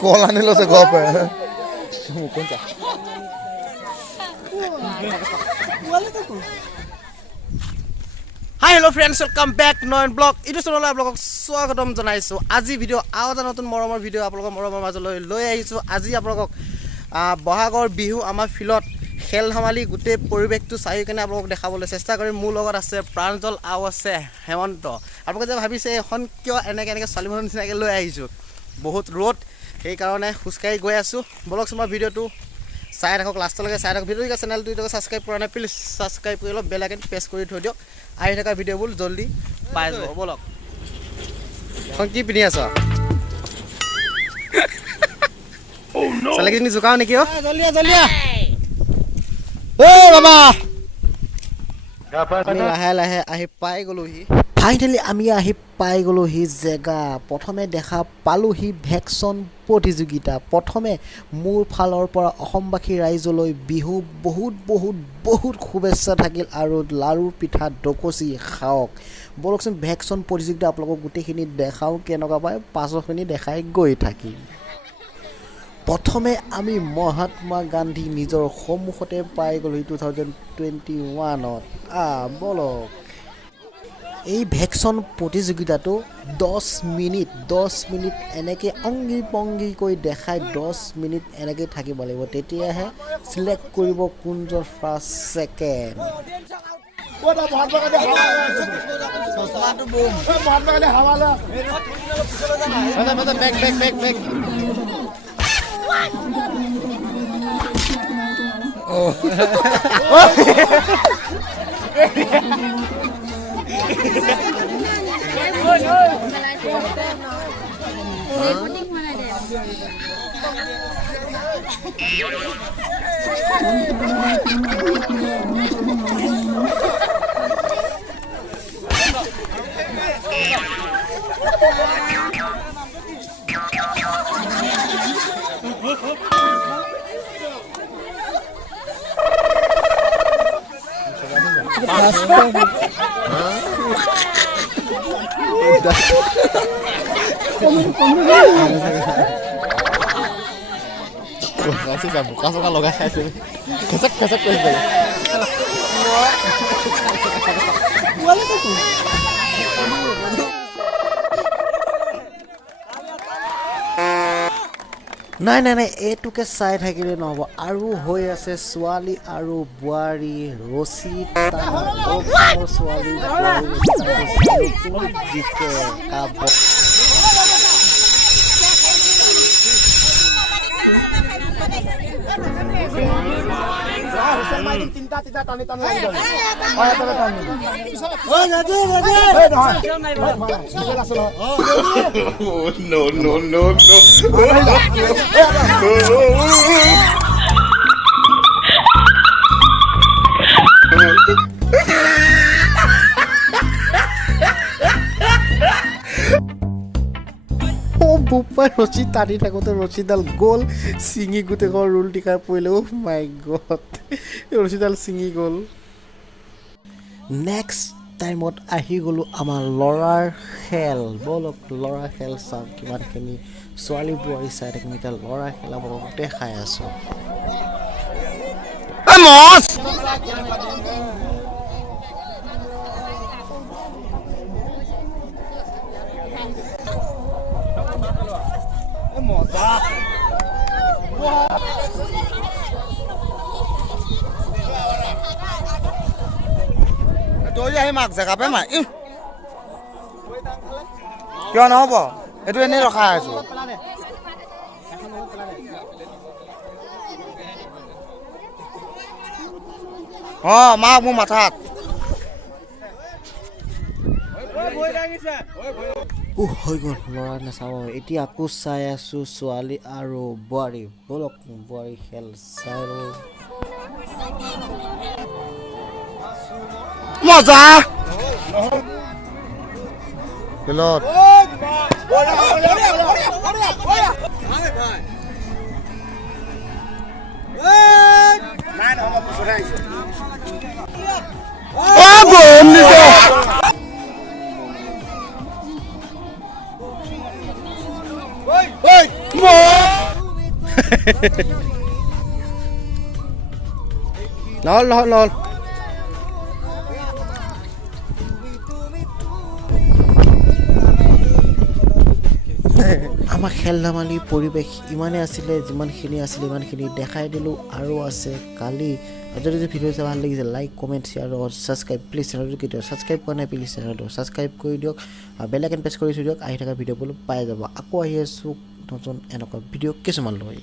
কল আনিলো যে ঘৰৰ পৰা কোন যা hi hello' friends welcome back Nayan blog ইটো চেনেললৈ আপোনালোকক স্বাগতম জনাইছোঁ আজি ভিডিঅ' আৰু এটা নতুন মৰমৰ ভিডিঅ' আপোনালোকৰ মৰমৰ মাজলৈ লৈ আহিছোঁ আজি আপোনালোকক বহাগৰ বিহু আমাৰ ফিল্ডত খেল ধেমালি গোটেই পৰিৱেশটো চাই কিনে আপোনালোকক দেখাবলৈ চেষ্টা কৰিম মোৰ লগত আছে প্ৰাঞ্জল আৰু আছে হেমন্ত আপোনালোকে যে ভাবিছে এখন কিয় এনেকৈ ছোৱালী মানুহৰ নিচিনাকৈ লৈ আহিছোঁ বহুত ৰ'দ সেইকাৰণে খোজকাঢ়ি গৈ আছোঁ বলকচোন মই ভিডিঅ'টো চাই থাকক লাষ্টলৈকে চাই থাকক ভিডিঅ'টো চেনেলটো এতিয়াও ছাবস্ক্ৰাইব কৰা নাই প্লিজ ছাবস্ক্ৰাইব কৰি অলপ বেল আইকন প্ৰেছ কৰি থৈ দিয়ক আহি থকা ভিডিঅ'বোৰ জল্দি পাই যাব বলক এখন কি পিন্ধি আছ ছোৱালীকেইজনী জোকাও নেকি অ' বাবা লাহে লাহে আহি পাই গ'লোহি ফাইনেলি আমি আহি পাই গ'লোহি জেগা প্ৰথমে দেখা পালোহি ভেকচন প্ৰতিযোগিতা প্ৰথমে মোৰ ফালৰ পৰা অসমবাসী ৰাইজলৈ বিহু বহুত শুভেচ্ছা থাকিল আৰু লাৰু পিঠা ডকচি খাওক বলকচোন ভেকচন প্ৰতিযোগিতা আপোনালোকক গোটেইখিনি দেখাওঁ কেনেকুৱা পায় পাছৰখিনি দেখাই গৈ থাকিম প্ৰথমে আমি মহাত্মা গান্ধী নিজৰ সন্মুখতে পাই গ'লো 2021ত বলক এই ভেকচন প্ৰতিযোগিতাটো 10 মিনিট এনেকৈ অংগী পংগীকৈ দেখাই 10 মিনিট এনেকৈ থাকিব লাগিব তেতিয়াহে চিলেক্ট কৰিব কোনজন ফাৰ্ষ্ট ছেকেণ্ড বোকা চোকা লগাই খাইছে খেচক কৰি পালে নাই এইটোকে চাই থাকিলে নহ'ব আৰু হৈ আছে ছোৱালী আৰু বোৱাৰী ৰছী ছোৱালী বোপাই ৰছী টানি থাকোঁতে ৰছীডাল গ'ল ছিঙি গোটেই ঘৰ ৰোল টিকাৰ পৰিলে মাই গড ৰছীডাল ছিঙি গ'ল নেক্সট টাইমত আহি গ'লোঁ আমাৰ ল'ৰাৰ খেল বলক ল'ৰাৰ খেল চাওক কিমানখিনি ছোৱালী বোৱাৰী চাই থাকিম এতিয়া ল'ৰাৰ খেল আপোনালোকক দেখাই আছোঁ মাক জেগা পাই মাক কিয় নহ'ব এইটো এনেই ৰখাই আছো মাক মোৰ মাথাত হৈ গ'ল ল'ৰা নাচাব এতিয়া আকৌ চাই আছো ছোৱালী আৰু বোৱাৰী বলক বোৱাৰী খেল চাই মজা খেলত নহ'ল আমাৰ খেল ধেমালি পৰিৱেশ ইমানেই আছিলে যিমানখিনি আছিলে ইমানখিনি দেখাই দিলোঁ আৰু আছে কালি যদি ভিডিঅ' চাই ভাল লাগিছে লাইক কমেণ্ট শ্বেয়াৰ আৰু ছাবস্ক্ৰাইব প্লিজ চেনেলটো কেতিয়াও ছাবস্ক্ৰাইব কৰা নাই প্লিজ চেনেলটো ছাবস্ক্ৰাইব কৰি দিয়ক আৰু বেল আইকন প্ৰেছ কৰি থৈ দিয়ক আহি থকা ভিডিঅ'বোৰ পাই যাব আকৌ আহি আছোঁ নতুন এনেকুৱা ভিডিঅ' কিছুমান লৈ